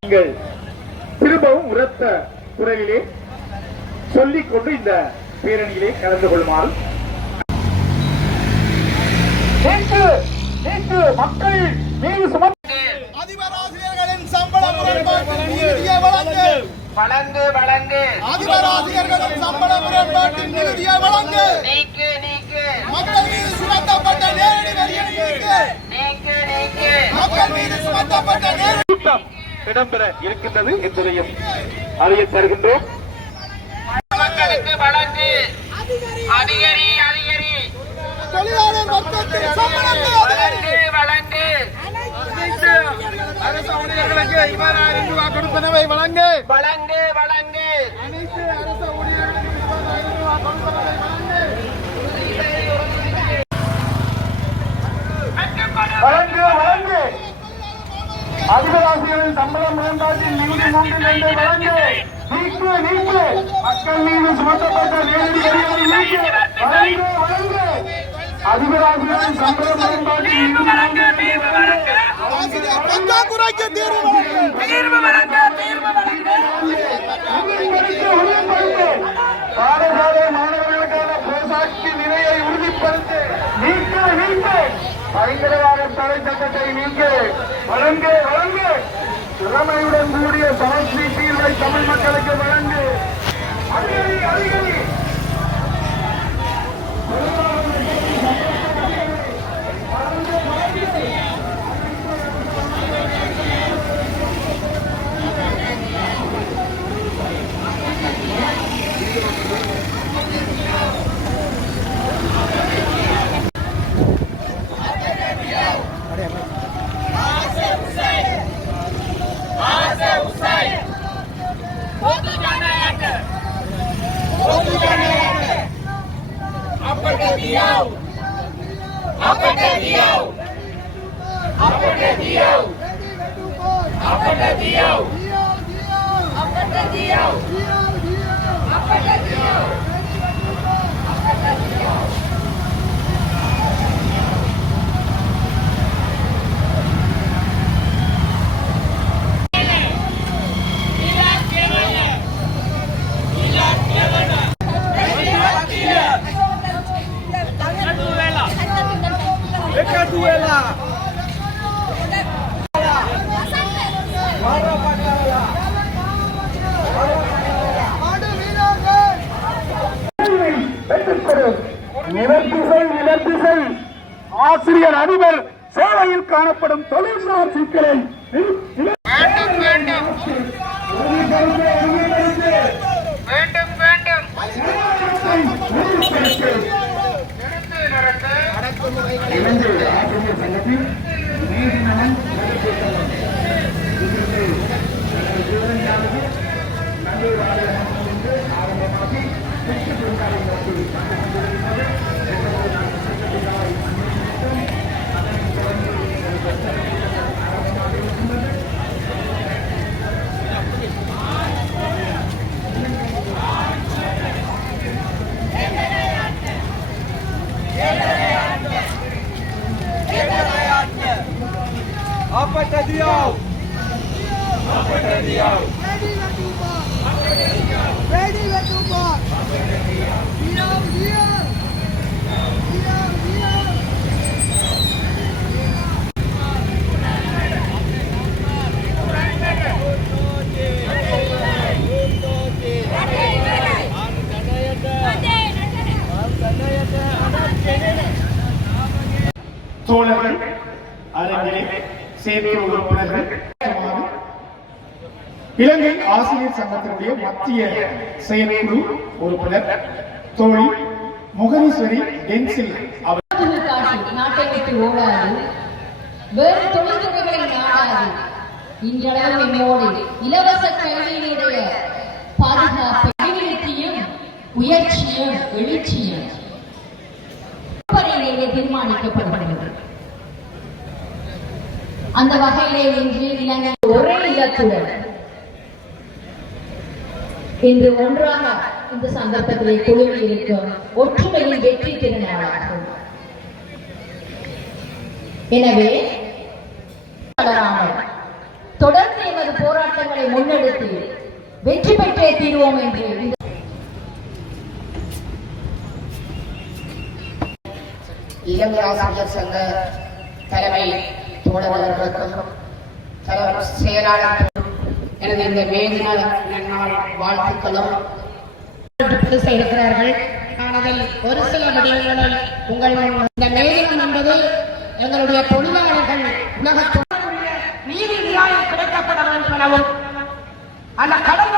நீங்கள் திரும்பவும் உரத்த குரலிலே சொல்லிக் கொண்டு இந்த பேரணியிலே கலந்து கொள்ளுமாறு. மக்கள் மீது சும அதிபராசிரியர்களின் சம்பள முரண்பாட்டில் நீதியை வழங்கு. வழங்கு வழங்கு. அதிபராசிரியர்களின் சம்பள முரண்பாட்டில் நீதியை வழங்கு. நீக்கு நீக்கு. மக்கள் மீது சுமத்தப்பட்ட நேரடி இடம்பெற இருக்கின்றது என்பதையும் அறிய தருகின்றோம் மக்களுக்கு வழங்கு அதிகரி அதிகரி தொழிலாளர் வர்க்கத்தின் சம்பளத்தை வழங்கு வழங்கு அரசு ஊழியர்களுக்கு இருபதாயிரம் ரூபாய் கொடுப்பனவை வழங்கு வழங்கு வழங்கு அனைத்து அரசு ஊழியர்களுக்கு இருபதாயிரம் ரூபாய் கொடுப்பனவை வழங்கு வழங்கு வழங்கு அதிபராசிகளின் சம்பளம் முரண்பாட்டில் நீதி மூன்றில் ரெண்டு வழங்கு நீக்கு நீக்கு மக்கள் மீது சுமத்தப்பட்ட நேரடி வரிகளை நீக்கு வழங்கு. வழங்கு வழங்கு. ஆசிரியர் பற்றாக்குறைக்கு தீர்வு. பாடசாலை மாணவர்களுக்கான போசாக்கு நிலையை உறுதிப்படுத்து நீக்கு நீக்கு. பயங்கரவாத தடை சட்டத்தை நீக்கு. வழங்கு வழங்கு. திறமையுடன் கூடிய சமஸ்ரீ தீர்வை தமிழ் மக்களுக்கு வழங்கு. அதிகரி அதிகரி Dios. Hombre de Dios. Hombre de Dios. Hombre de Dios. நிவர்த்திசை ஆசிரியர் அதிபர் சேவையில் காணப்படும் தொழில்சார் சிக்கலை வேண்டும் நிறுத்து Apa diau? Apa diau? Ready Latumba. Ready Latumba. Diau diau. Diau diau. തോളകൾ അല്ലെങ്കിൽ சேர்க்கை உறுப்பினர்கள் இலங்கை ஆசிரியர் சங்கத்தினுடைய மத்திய செயற்குழு உறுப்பினர் தோழி முகனீஸ்வரி டென்சில் அவர் நாட்டை விட்டு ஓடாது. வேறு தொழில்துறைகளை நாடாது. இன்றளவு என்னோடு இலவச கல்வியினுடைய பாதுகாப்பு அபிவிருத்தியும் உயர்ச்சியும் எழுச்சியும். தீர்மானிக்கப்படுகிறது அந்த வகையிலே இன்று இலங்கை ஒரே இலக்குடன் இன்று ஒன்றாக இந்த சந்தர்ப்பத்திலே குழுவில் இருக்கும் ஒற்றுமையின் வெற்றி திருநாளாகும் எனவே தொடர்ந்து எமது போராட்டங்களை முன்னெடுத்து வெற்றி பெற்றே தீர்வோம் என்று இந்த இலங்கை ஆசிரியர் சங்க தலைமை தோழர்களுக்கும் தலைவர் செயலாளர் எனது இந்த மேதின நன்னால் வாழ்த்துக்களும் பேச இருக்கிறார்கள் நான் அதில் ஒரு சில முடிவுகளில் உங்கள் இந்த மேதினம் என்பது எங்களுடைய தொழிலாளர்கள் உலக நீதி நியாயம் கிடைக்கப்பட வேண்டும் எனவும் அந்த கடந்த